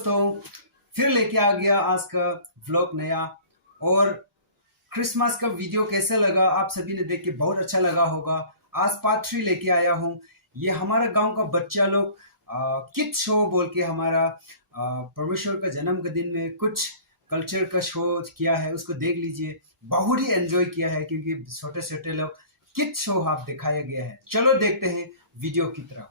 दोस्तों, फिर लेके आ गया आज का व्लॉग नया। और क्रिसमस का वीडियो कैसा लगा आप सभी ने देख के बहुत अच्छा लगा होगा। आज पार्ट 3 लेके आया हूँ। ये हमारा गांव का बच्चा लोग किड शो बोल के हमारा परमेश्वर का जन्म के दिन में कुछ कल्चर का शो किया है, उसको देख लीजिए। बहुत ही एंजॉय किया है क्योंकि छोटे छोटे लोग किड शो आप दिखाया गया है। चलो देखते हैं वीडियो की तरफ।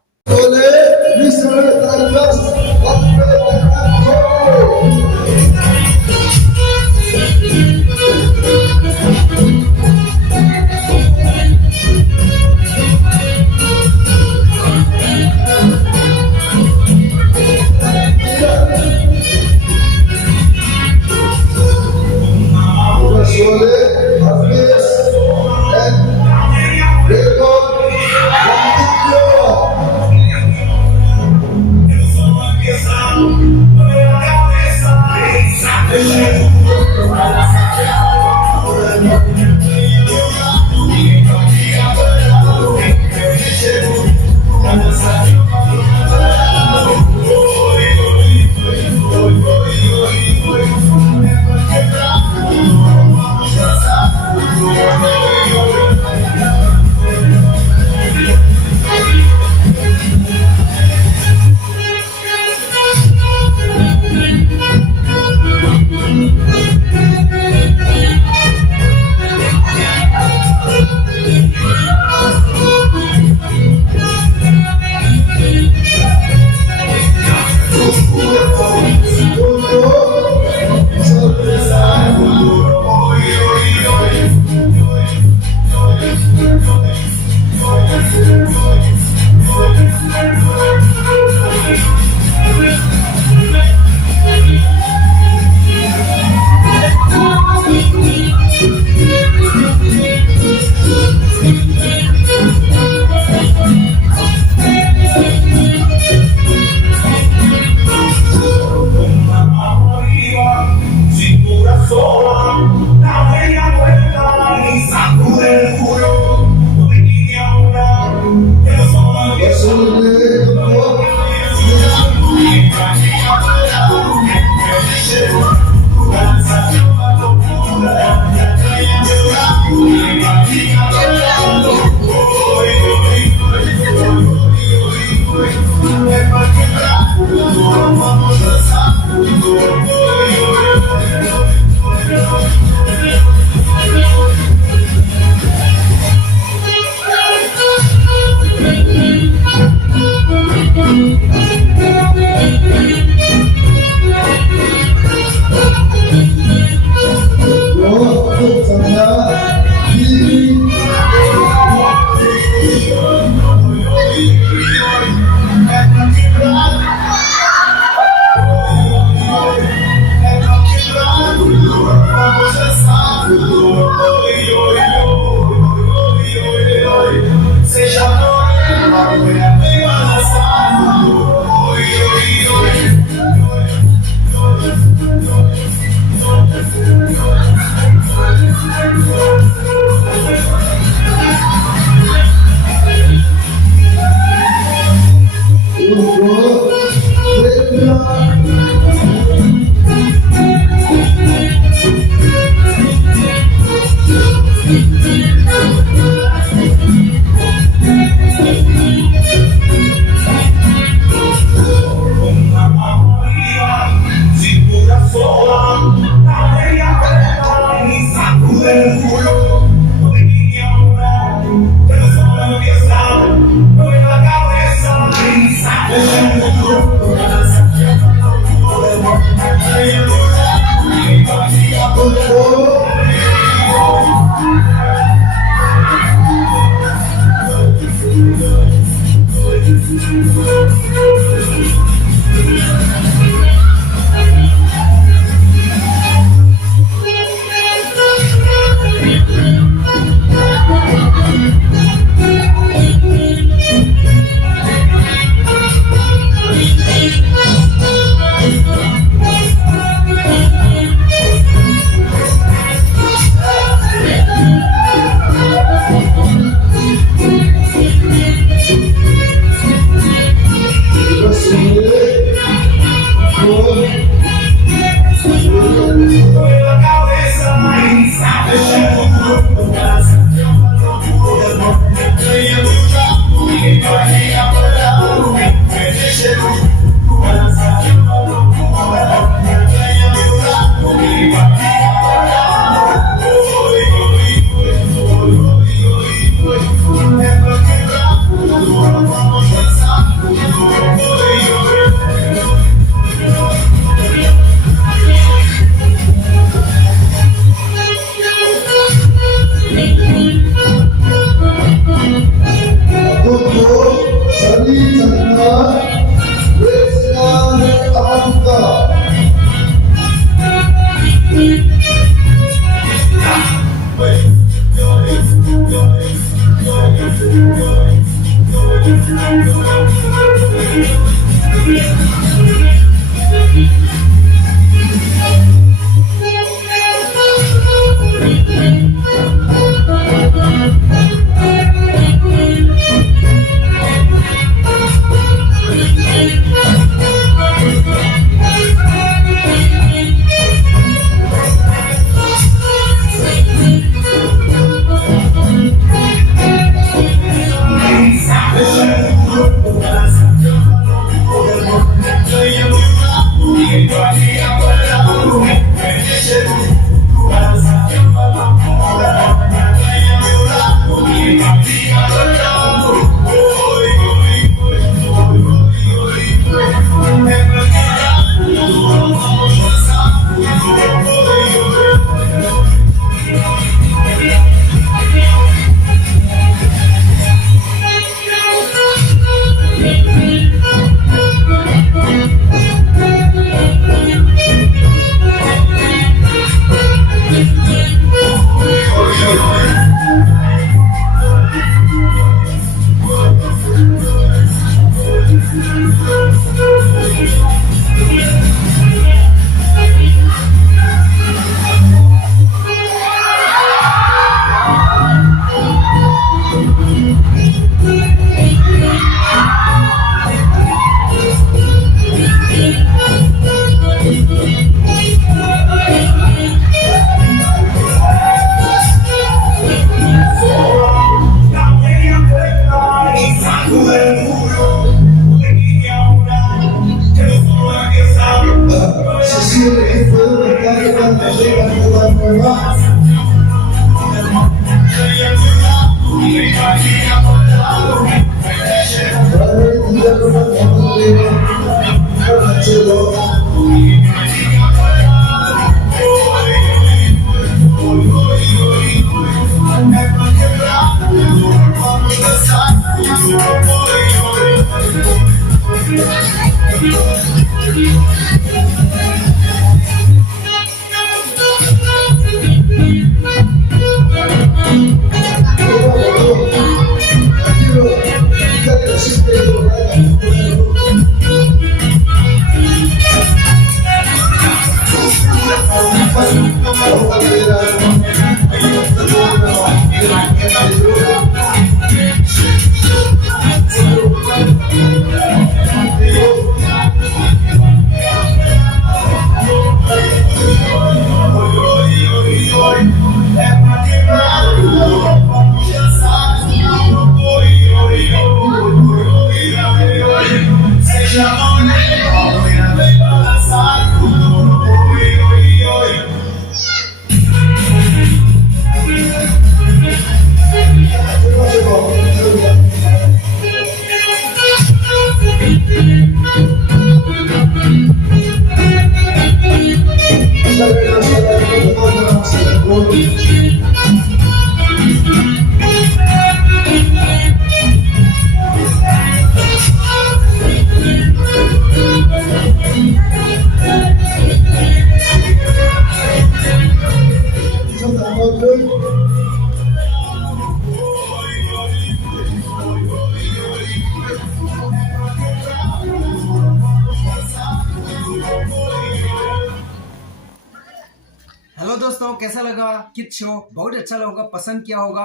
हेलो दोस्तों, कैसा लगा किड शो? बहुत अच्छा लगा, पसंद किया होगा।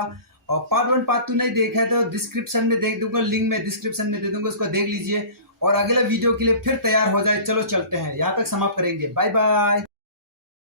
और पार्ट 1 पार्ट 2 नहीं देखा है तो डिस्क्रिप्शन में देख दूंगा, लिंक में डिस्क्रिप्शन में दे दूंगा, उसको देख लीजिए। और अगले वीडियो के लिए फिर तैयार हो जाए। चलो चलते हैं, यहाँ तक समाप्त करेंगे। Bye bye.